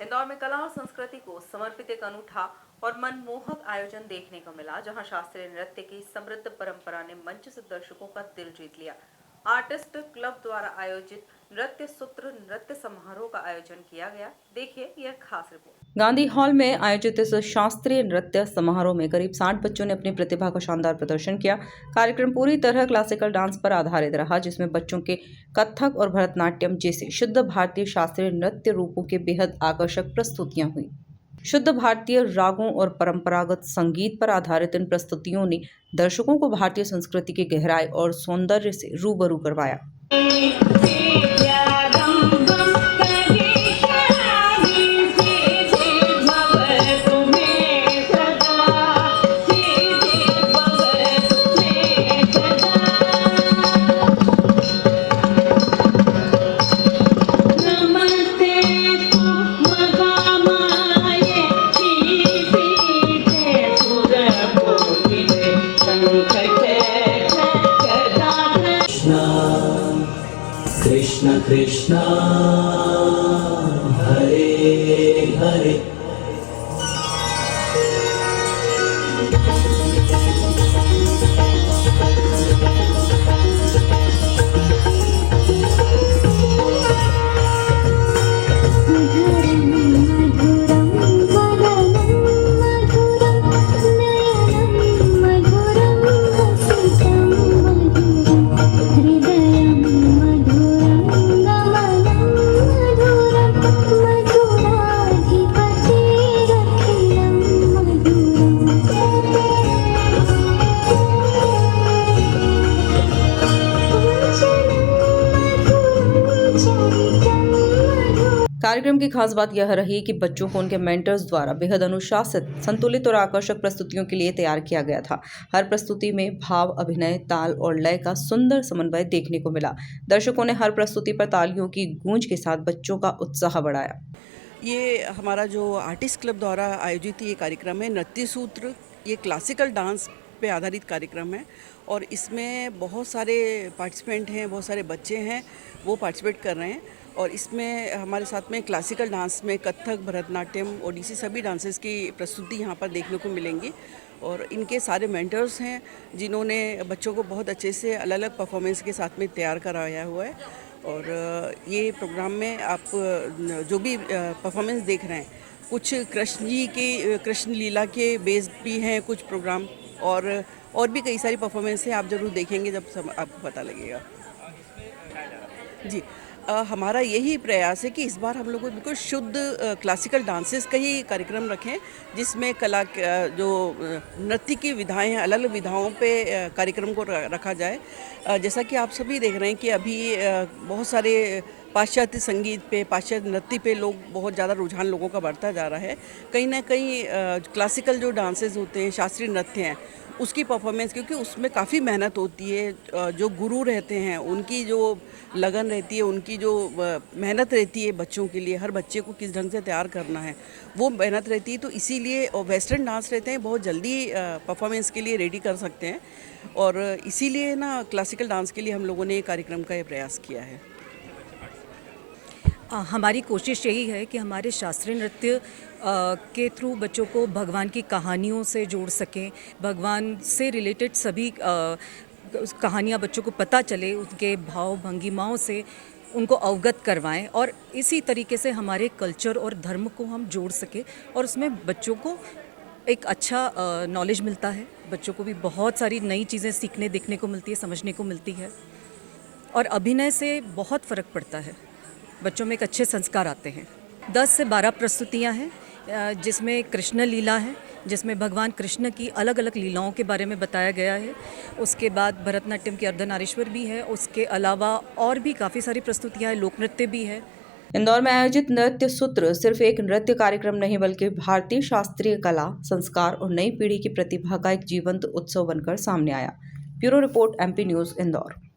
इंदौर में कला और संस्कृति को समर्पित एक अनूठा और मनमोहक आयोजन देखने को मिला, जहां शास्त्रीय नृत्य की समृद्ध परंपरा ने मंच से दर्शकों का दिल जीत लिया। आर्टिस्ट क्लब द्वारा आयोजित नृत्य सूत्र नृत्य समारोह का आयोजन किया गया। देखिए यह खास रिपोर्ट। गांधी हॉल में आयोजित इस शास्त्रीय नृत्य समारोह में करीब 60 बच्चों ने अपनी प्रतिभा का शानदार प्रदर्शन किया। कार्यक्रम पूरी तरह क्लासिकल डांस पर आधारित रहा, जिसमें बच्चों के कथक और भरतनाट्यम जैसे शुद्ध भारतीय शास्त्रीय नृत्य रूपों के बेहद आकर्षक प्रस्तुतियां हुई। शुद्ध भारतीय रागों और परंपरागत संगीत पर आधारित इन प्रस्तुतियों ने दर्शकों को भारतीय संस्कृति की गहराई और सौंदर्य से रूबरू करवाया। कृष्ण कृष्ण हरे हरे। कार्यक्रम की खास बात यह रही कि बच्चों को उनके मेंटर्स द्वारा बेहद अनुशासित, संतुलित और आकर्षक प्रस्तुतियों के लिए तैयार किया गया था। हर प्रस्तुति में भाव, अभिनय, ताल और लय का सुंदर समन्वय देखने को मिला। दर्शकों ने हर प्रस्तुति पर तालियों की गूंज के साथ बच्चों का उत्साह बढ़ाया। ये हमारा जो आर्टिस्ट क्लब द्वारा आयोजित ये कार्यक्रम है नृत्य सूत्र, ये क्लासिकल डांस पे आधारित कार्यक्रम है और इसमें बहुत सारे पार्टिसिपेंट हैं, बहुत सारे बच्चे हैं, वो पार्टिसिपेट कर रहे हैं। और इसमें हमारे साथ में क्लासिकल डांस में कथक, भरतनाट्यम, ओडिसी सभी डांसेस की प्रस्तुति यहाँ पर देखने को मिलेंगी। और इनके सारे मेंटर्स हैं जिन्होंने बच्चों को बहुत अच्छे से अलग अलग परफॉर्मेंस के साथ में तैयार कराया हुआ है। और ये प्रोग्राम में आप जो भी परफॉर्मेंस देख रहे हैं, कुछ कृष्ण जी के कृष्ण लीला के बेस्ड भी हैं कुछ प्रोग्राम, और भी कई सारी परफॉर्मेंस है, आप ज़रूर देखेंगे जब आपको पता लगेगा। जी हमारा यही प्रयास है कि इस बार हम लोग बिल्कुल शुद्ध क्लासिकल डांसेस का ही कार्यक्रम रखें, जिसमें कला जो नृत्य की विधाएं हैं, अलग अलग विधाओं पे कार्यक्रम को रखा जाए। जैसा कि आप सभी देख रहे हैं कि अभी बहुत सारे पाश्चात्य संगीत पे, पाश्चात्य नृत्य पे बहुत ज़्यादा रुझान लोगों का बढ़ता जा रहा है। कहीं ना कहीं क्लासिकल जो डांसेस होते हैं, शास्त्रीय नृत्य हैं, उसकी परफॉर्मेंस, क्योंकि उसमें काफ़ी मेहनत होती है, जो गुरु रहते हैं उनकी जो लगन रहती है, उनकी जो मेहनत रहती है बच्चों के लिए, हर बच्चे को किस ढंग से तैयार करना है, वो मेहनत रहती है। तो इसीलिए और वेस्टर्न डांस रहते हैं, बहुत जल्दी परफॉर्मेंस के लिए रेडी कर सकते हैं। और इसीलिए ना क्लासिकल डांस के लिए हम लोगों ने ये कार्यक्रम का ये प्रयास किया है। हमारी कोशिश यही है कि हमारे शास्त्रीय नृत्य के थ्रू बच्चों को भगवान की कहानियों से जोड़ सकें, भगवान से रिलेटेड सभी कहानियाँ बच्चों को पता चले, उनके भाव भंगिमाओं से उनको अवगत करवाएं और इसी तरीके से हमारे कल्चर और धर्म को हम जोड़ सकें और उसमें बच्चों को एक अच्छा नॉलेज मिलता है। बच्चों को भी बहुत सारी नई चीज़ें सीखने देखने को मिलती है, समझने को मिलती है और अभिनय से बहुत फ़र्क पड़ता है, बच्चों में एक अच्छे संस्कार आते हैं। 10 से 12 प्रस्तुतियां हैं, जिसमें कृष्ण लीला है, जिसमें भगवान कृष्ण की अलग अलग लीलाओं के बारे में बताया गया है। उसके बाद भरतनाट्यम की अर्धनारीश्वर भी है, उसके अलावा और भी काफ़ी सारी प्रस्तुतियां हैं, लोक नृत्य भी है। इंदौर में आयोजित नृत्य सूत्र सिर्फ एक नृत्य कार्यक्रम नहीं, बल्कि भारतीय शास्त्रीय कला, संस्कार और नई पीढ़ी की प्रतिभा का एक जीवंत उत्सव बनकर सामने आया। Bureau report, MP news, Indore.